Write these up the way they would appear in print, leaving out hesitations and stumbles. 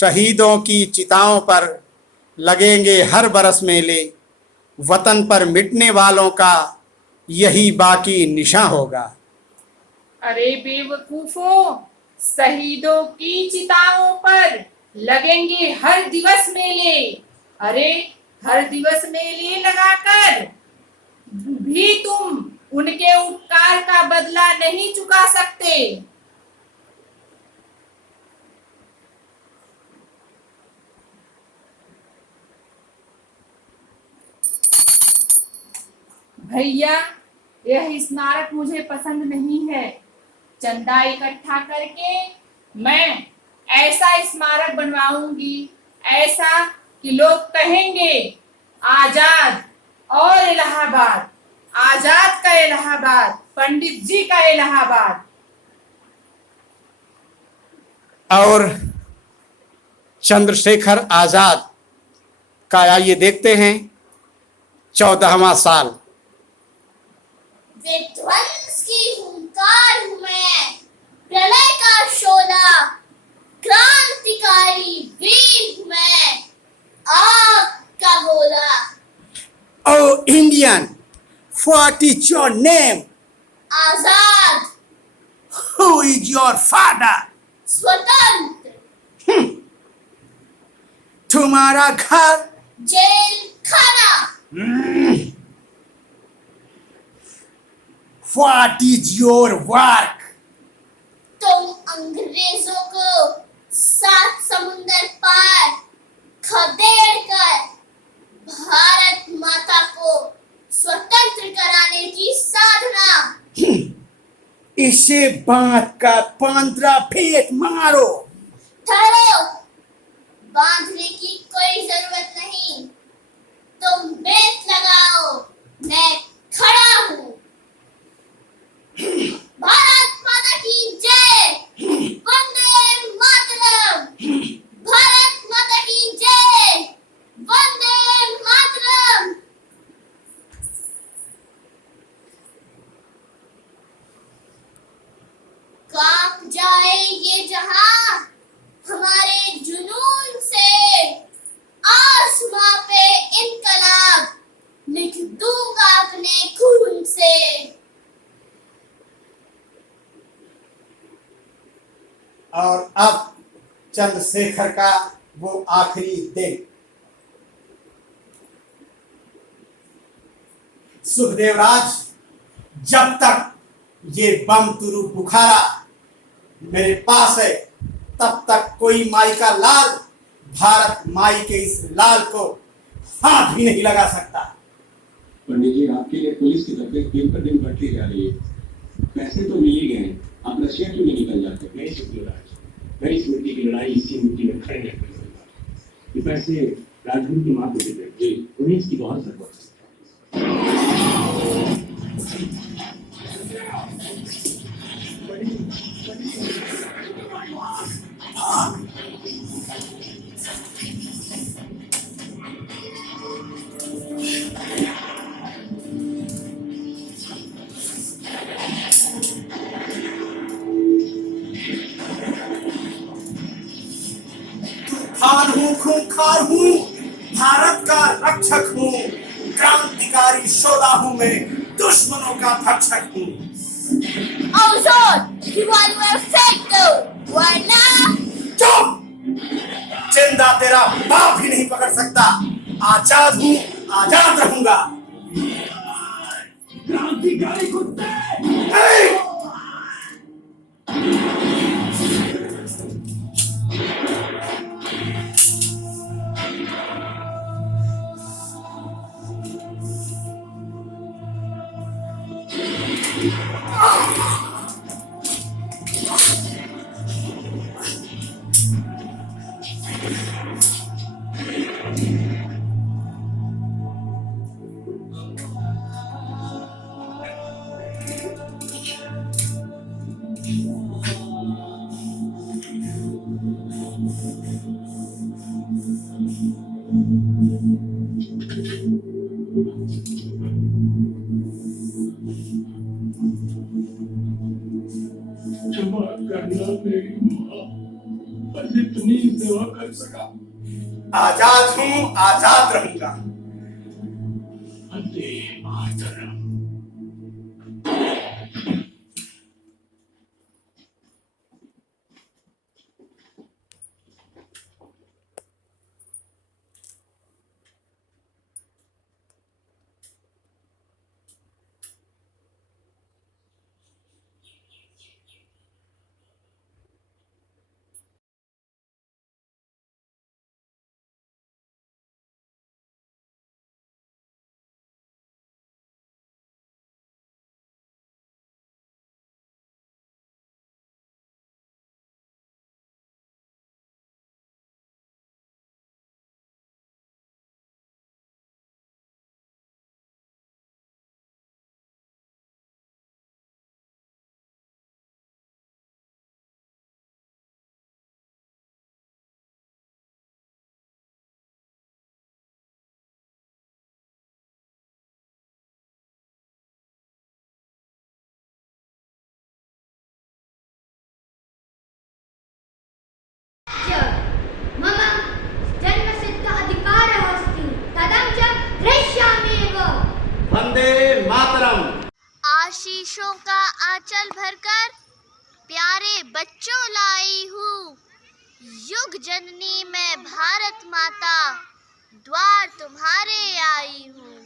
शहीदों की चिताओं पर लगेंगे हर बरस मेले, वतन पर मिटने वालों का यही बाकी निशान होगा। अरे बेवकूफों, शहीदों की चिताओं पर लगेंगे हर दिवस मेले। अरे हर दिवस मेले लगाकर भी तुम उनके उपकार का बदला नहीं चुका सकते। भैया, यह स्मारक मुझे पसंद नहीं है। चंदा इकट्ठा करके मैं ऐसा स्मारक बनवाऊंगी, ऐसा कि लोग कहेंगे आजाद और इलाहाबाद, आजाद का इलाहाबाद, पंडित जी का इलाहाबाद। और चंद्रशेखर आजाद का आइए देखते हैं 14वां साल। विध्वंस की हुंकार हूं मैं, प्रलय का शोला, क्रांतिकारी वीर हूं मैं, आग का गोला। Oh Indian, what is your name? Azad. Who is your father? स्वतंत्र। तुम्हारा घर? जेल खाना। What is your work? तुम अंग्रेजों को सात समुंदर पार खदेड़ कर भारत माता को स्वतंत्र कराने की साधना। इसे बांध कर 15 फेंक मारो। ठहरो, बांधने की कोई जरूरत नहीं। तुम बेत लगाओ, मैं खड़ा हूं। भारत माता की जय, वंदे मातरम। भारत माता की जय, वंदे मातरम। कांप जाए ये जहां हमारे जुनून से, आसमां पे इनकलाब लिख दूंगा अपने खून से। और अब चंद्रशेखर का वो आखिरी दिन। सुखदेवराज, जब तक ये बम तुरु बुखारा मेरे पास है, तब तक कोई माई का लाल भारत माई के इस लाल को हाथ भी नहीं लगा सकता। पंडित जी, आपके लिए पुलिस की तरफ दिन पर दिन बढ़ती जा रही है। पैसे तो मिल ही गए, आप रशिया क्यों नहीं निकल जाते? नहीं सुखदेवराज, मैं इस मिट्टी की लड़ाई इसी मिट्टी में खड़े रहकर लड़ूंगा। ये पैसे राजगुरु की मां को दे देंगे, उन्हें इसकी बहुत जरूरत है। खान हूँ, खूंखार हूँ, भारत का रक्षक हूँ, क्रांतिकारी शोला हूँ मैं, दुश्मनों का भक्षक हूँ। फेंक दो, वरना चुप! जिंदा तेरा बाप भी नहीं पकड़ सकता। आजाद हूँ, आजाद रहूंगा। क्रांतिकारी कुत्ते! करना मेरी माँ, बस इतनी सेवा कर सका। आजाद हूं, आजाद रहूंगा। वंदे मातरम। मम जन्मसिद्ध अधिकारः अस्ति तदं च हृष्याम्येव। वंदे मातरम। आशीषों का आंचल भरकर प्यारे बच्चों लाई हूँ, युग जननी मैं भारत माता, द्वार तुम्हारे आई हूँ।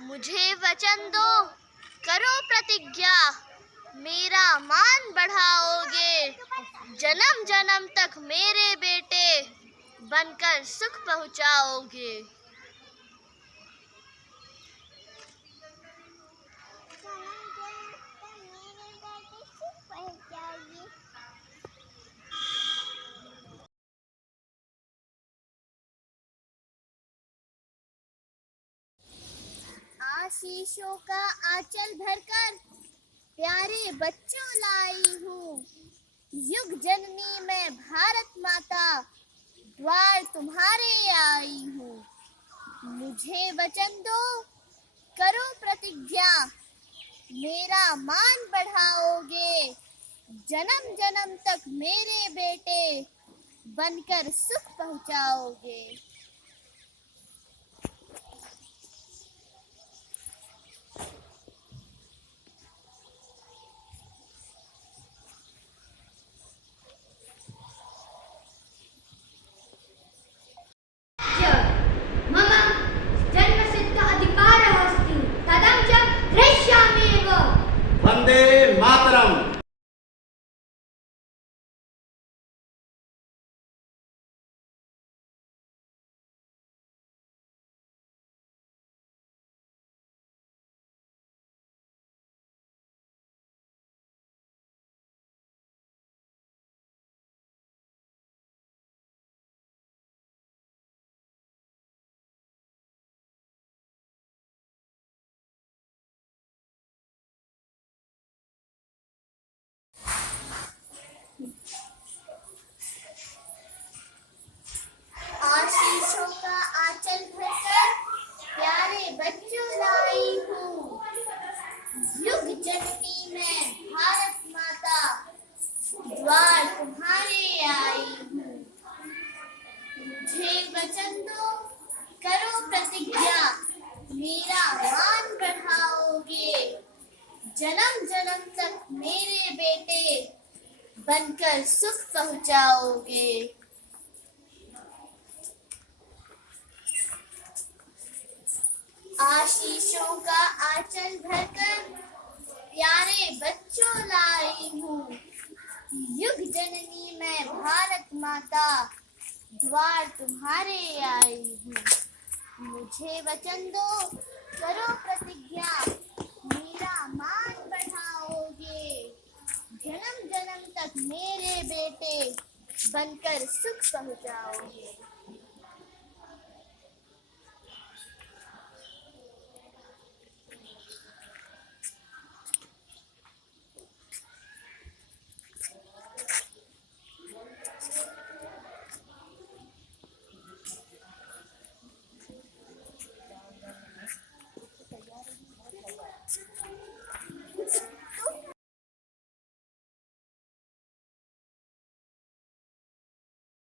मुझे वचन दो, करो प्रतिज्ञा, मेरा मान बढ़ाओगे, जन्म जन्म तक मेरे बेटे बनकर सुख पहुँचाओगे। आशीषों का आंचल भरकर प्यारे बच्चों लाई हूँ, युग जननी मैं भारत माता, द्वार तुम्हारे आई हूँ। मुझे वचन दो, करो प्रतिज्ञा, मेरा मान बढ़ाओगे, जन्म जन्म तक मेरे बेटे बनकर सुख पहुँचाओगे। मम जन्मसिद्ध अधिकारः अस्ति तदं च हृष्याम्येव। वंदे मातरम। आशीषों का आंचल भरकर प्यारे बच्चों लाई हूँ, युग जननी मैं भारत माता, द्वार तुम्हारे आई हूँ। मुझे वचन दो, करो प्रतिज्ञा, मेरा मान बढ़ाओगे, जन्म जन्म तक मेरे बेटे बनकर सुख पहुँचाओगे। आशीषों का आंचल भरकर प्यारे बच्चों लाई हूँ, युग जननी मैं भारत माता, द्वार तुम्हारे आई हूँ। मुझे वचन दो, करो प्रतिज्ञा, मेरा मान बढ़ाओगे, जन्म जन्म तक मेरे बेटे बनकर सुख पहुँचाओगे।